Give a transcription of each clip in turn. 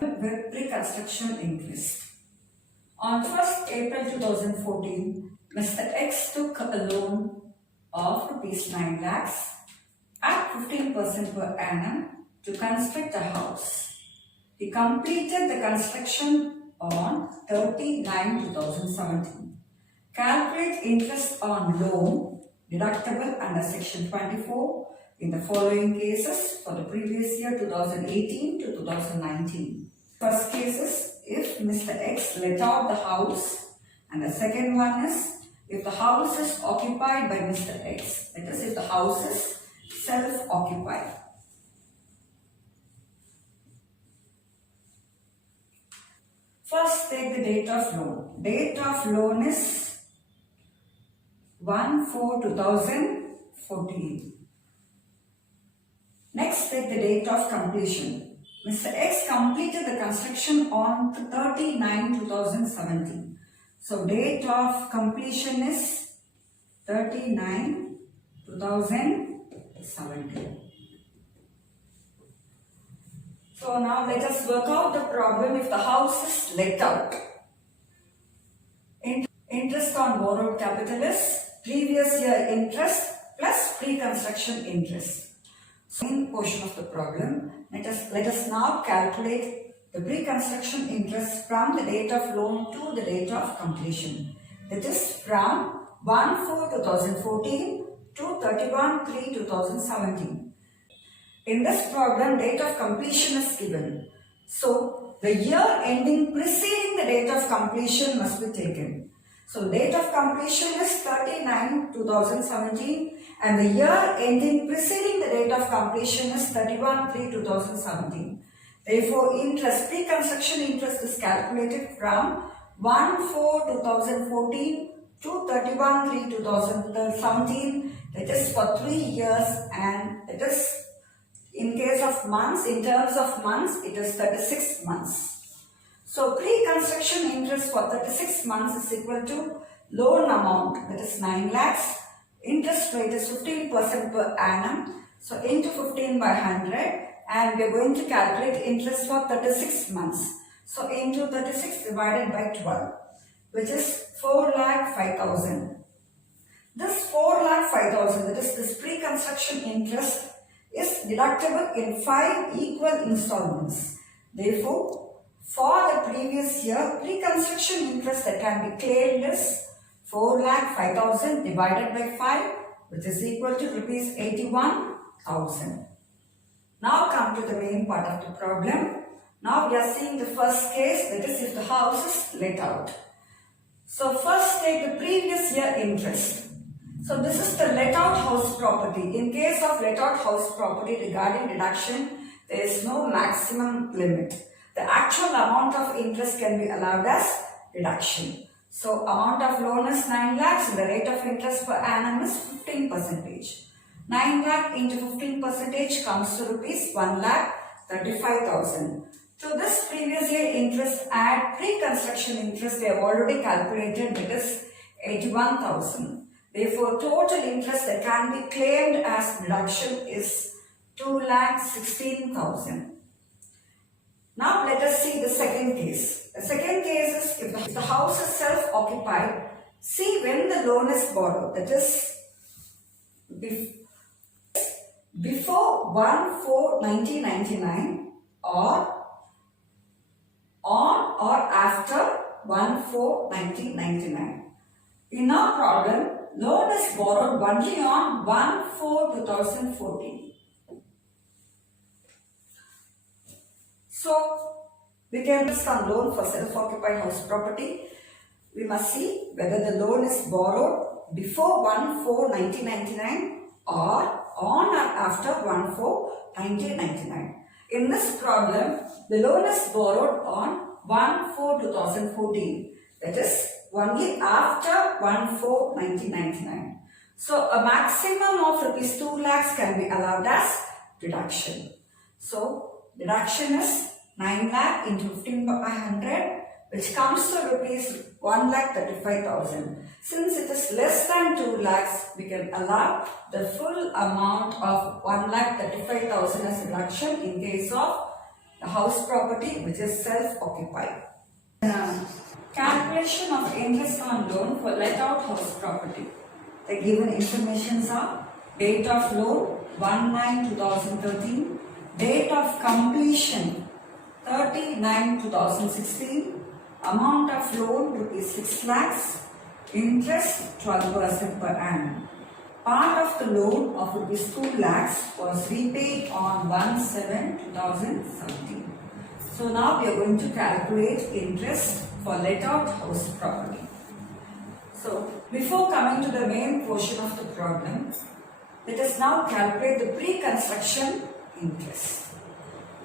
with pre-construction interest. On 1st April 2014, Mr. X took a loan of Rs 9 lakhs at 15% per annum to construct a house. He completed the construction on 30/9/2017. Calculate interest on loan deductible under section 24 in the following cases for the previous year 2018 to 2019. First case is if Mr. X let out the house, and the second one is if the house is occupied by Mr. X, that is if the house is self-occupied. First take the date of loan. Date of loan is 1/4/2014. Next take the date of completion. Mr. X completed the construction on 30/9/2017. So date of completion is 30/9/2017. So now let us work out the problem if the house is let out. Interest on borrowed capital is previous year interest plus pre-construction interest. So in portion of the problem, let us now calculate the pre-construction interest from the date of loan to the date of completion. That is from 1/4/2014 to 31/3/2017. In this problem, date of completion is given. So the year ending preceding the date of completion must be taken. So date of completion is 30/9/2017 and the year ending preceding the date of completion is 31/3/2017. Therefore, pre-construction interest is calculated from 1/4/2014 to 31/3/2017. That is for 3 years, and it is in case of months, in terms of months, it is 36 months. So pre-construction interest for 36 months is equal to loan amount, that is 9 lakhs. Interest rate is 15% per annum. So into 15/100, and we are going to calculate interest for 36 months. So into 36 divided by 12, which is 4,05,000. This 4,05,000, that is this pre-construction interest, is deductible in 5 equal installments. Therefore, for the previous year, pre-construction interest that can be claimed is 4,05,000 divided by 5, which is equal to Rs 81,000. Now come to the main part of the problem. Now we are seeing the first case, that is if the house is let out. So first take the previous year interest. So this is the let out house property. In case of let out house property regarding deduction, there is no maximum limit. The actual amount of interest can be allowed as deduction. So amount of loan is 9 lakhs and the rate of interest per annum is 15%. 9 lakh into 15% comes to Rs 1,35,000. To this previous year interest add pre-construction interest, we have already calculated, that is 81,000. Therefore, total interest that can be claimed as deduction is 2,16,000. Now let us see the second case. The second case is if the house is self-occupied, see when the loan is borrowed, that is before 1/4/1999 or on or after 1/4/1999. In our problem, loan is borrowed only on 1/4/2014. So, we can take some loan for self-occupied house property. We must see whether the loan is borrowed before 1/4/1999 or on or after 1/4/1999. In this problem, the loan is borrowed on 1/4/2014. That is only after 1/4/1999. So a maximum of Rs 2 lakhs can be allowed as deduction. So deduction is 9 lakh into 15/100, which comes to Rs 1,35,000. Since it is less than 2 lakhs, we can allow the full amount of 1,35,000 as deduction in case of the house property which is self-occupied. Calculation of interest on loan for let-out house property. The given informations are date of loan 1/9/2013, date of completion 30/9/2016, amount of loan rupees 6 lakhs, interest 12% per annum. Part of the loan of rupees 2 lakhs was repaid on 1/7/2017. So now we are going to calculate interest for let-out house property. So before coming to the main portion of the problem, let us now calculate the pre-construction interest.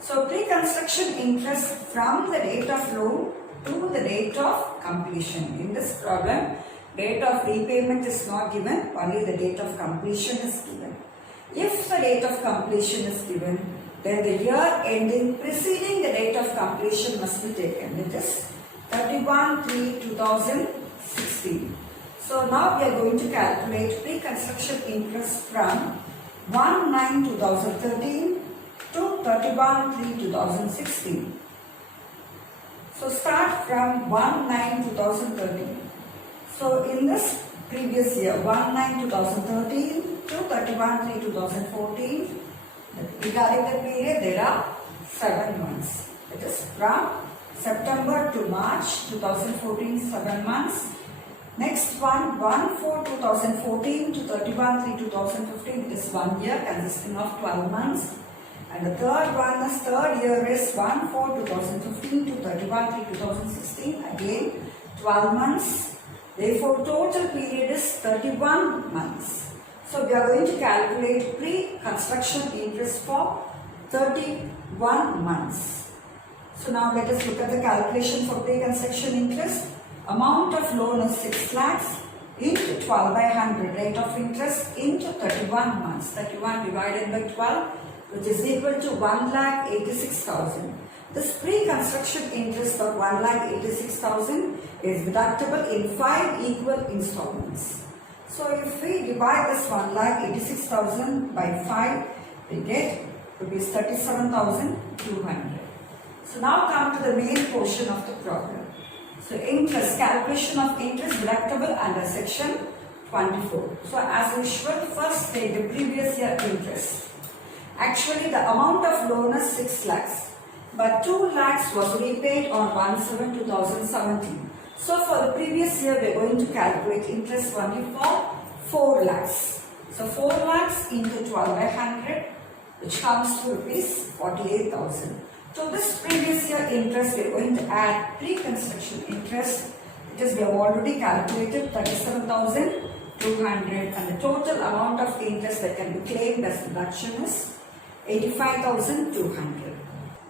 So pre-construction interest from the date of loan to the date of completion. In this problem, date of repayment is not given, only the date of completion is given. If the date of completion is given, then the year ending preceding the date of completion must be taken. It is 31/3/2016. So now we are going to calculate pre-construction interest from 1/9/2013 to 31/3/2016. So start from 1/9/2013. So in this previous year, 1/9/2013 to 31/3/2014, regarding the period, there are 7 months. It is from September to March 2014, 7 months. Next one, 1/4/2014 to 31/3/2015, it is 1 year consisting of 12 months. And the third one is third year is 1/4/2015 to 31/3/2016, again 12 months. Therefore, total period is 31 months. So we are going to calculate pre-construction interest for 31 months. So now let us look at the calculation for pre-construction interest. Amount of loan is 6 lakhs into 12/100, rate of interest into 31 months. 31 divided by 12, which is equal to 1,86,000. This pre-construction interest of 1,86,000 is deductible in 5 equal installments. So if we divide this 1,86,000 by 5, we get rupees 37,200. So now come to the main portion of the problem. So interest, calculation of interest deductible under section 24. So as usual, first take the previous year interest. Actually the amount of loan is 6 lakhs. But 2 lakhs was repaid on 1/7/2017. So for the previous year, we are going to calculate interest only for 4 lakhs. So 4 lakhs into 12/100, which comes to rupees 48,000. So this previous year interest, we are going to add pre-construction interest. It is, we have already calculated 37,200, and the total amount of interest that can be claimed as deduction is 85,200.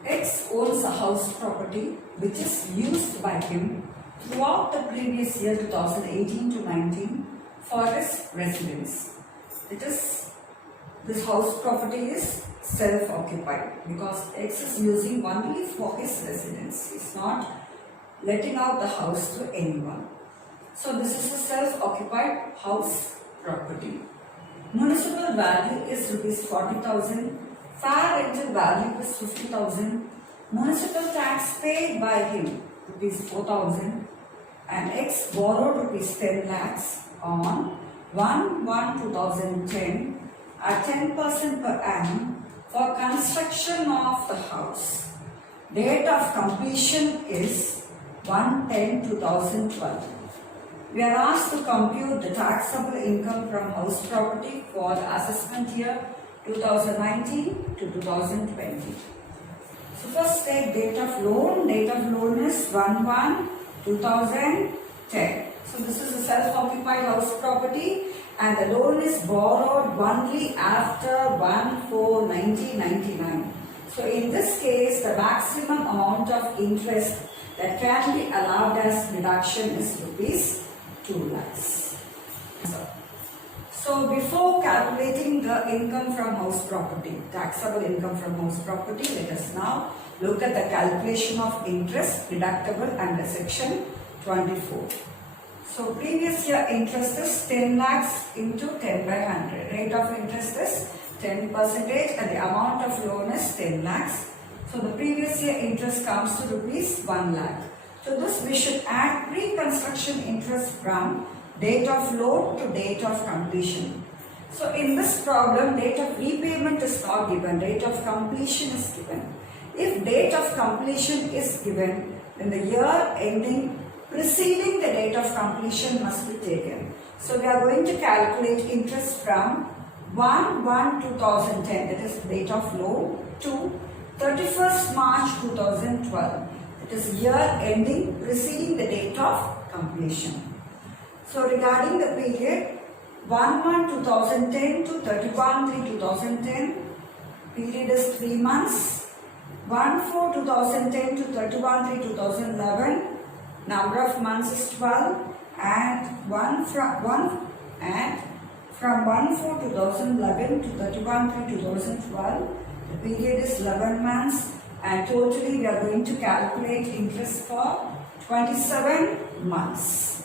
X owns a house property which is used by him throughout the previous year 2018 to 19 for his residence. It is, this house property is self-occupied because X is using only for his residence. He is not letting out the house to anyone. So this is a self-occupied house property. Municipal value is rupees 40,000. Fair rental value is 50,000. Municipal tax paid by him rupees 4,000, and X borrowed rupees 10 lakhs on 1/1/2010 at 10% per annum for construction of the house. Date of completion is 1/10/2012. We are asked to compute the taxable income from house property for the assessment year 2019 to 2020. So first take date of loan. Date of loan is 1/1/2010. So this is a self-occupied house property and the loan is borrowed only after 1/4/1999. So in this case, the maximum amount of interest that can be allowed as deduction is rupees 2 lakhs. So before calculating the income from house property, taxable income from house property, let us now look at the calculation of interest deductible under section 24. So previous year interest is 10 lakhs into 10/100. Rate of interest is 10% and the amount of loan is 10 lakhs. So the previous year interest comes to rupees 1 lakh. To this we should add pre-construction interest from date of loan to date of completion. So in this problem, date of repayment is not given, date of completion is given. If date of completion is given, then the year ending preceding the date of completion must be taken. So we are going to calculate interest from 1/1/2010, that is date of loan, to 31st March 2012, that is year ending preceding the date of completion. So regarding the period 1/1/2010 to 31/3/2010, period is 3 months. 1/4/2010 to 31/3/2011, number of months is 12, and from 1/4/2011 to 31/3/2012, the period is 11 months, and totally we are going to calculate interest for 27 months.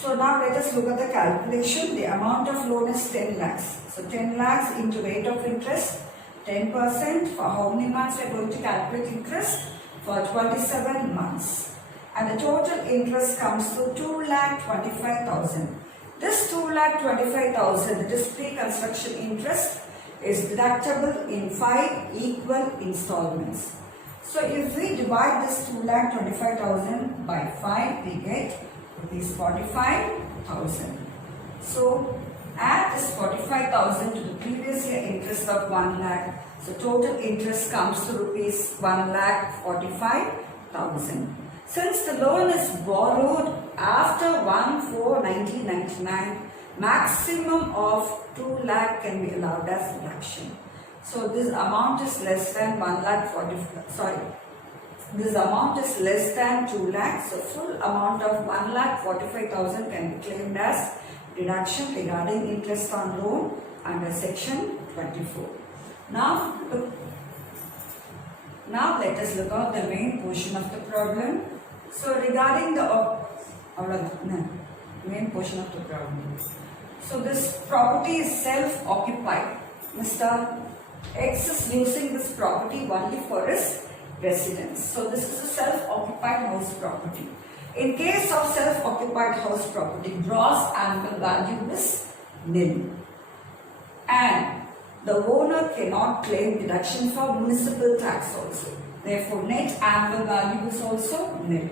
So now let us look at the calculation. The amount of loan is 10 lakhs. So 10 lakhs into rate of interest 10%. For how many months we are going to calculate interest? For 27 months. And the total interest comes to 2,25,000. This 2,25,000, that is pre-construction interest, is deductible in 5 equal installments. So if we divide this 2,25,000 by 5, we get rupees 45,000. So add this 45,000 to the previous year interest of 1 lakh. So total interest comes to rupees 1,45,000. Since the loan is borrowed after 1/4/1999, maximum of 2 lakh can be allowed as deduction. So this amount is less than 2 lakhs. So full amount of 1,45,000 can be claimed as deduction regarding interest on loan under section 24. Now let us look at the main portion of the problem. So regarding the main portion of the problem. So this property is self-occupied. Mr. X is using this property only for his residence. So this is a self-occupied house property. In case of self-occupied house property, gross annual value is nil. And the owner cannot claim deduction for municipal tax also. Therefore, net annual value is also nil.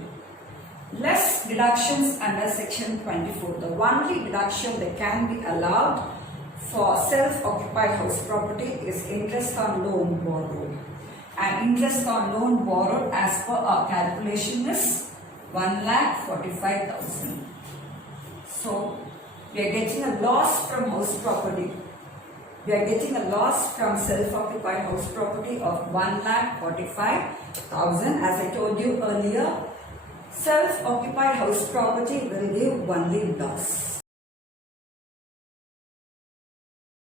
Less deductions under section 24. The only deduction that can be allowed for self-occupied house property is interest on loan borrowed. And interest on loan borrowed as per our calculation is 1,45,000. So we are getting a loss from house property. We are getting a loss from self-occupied house property of 1,45,000. As I told you earlier, self-occupied house property will give only loss.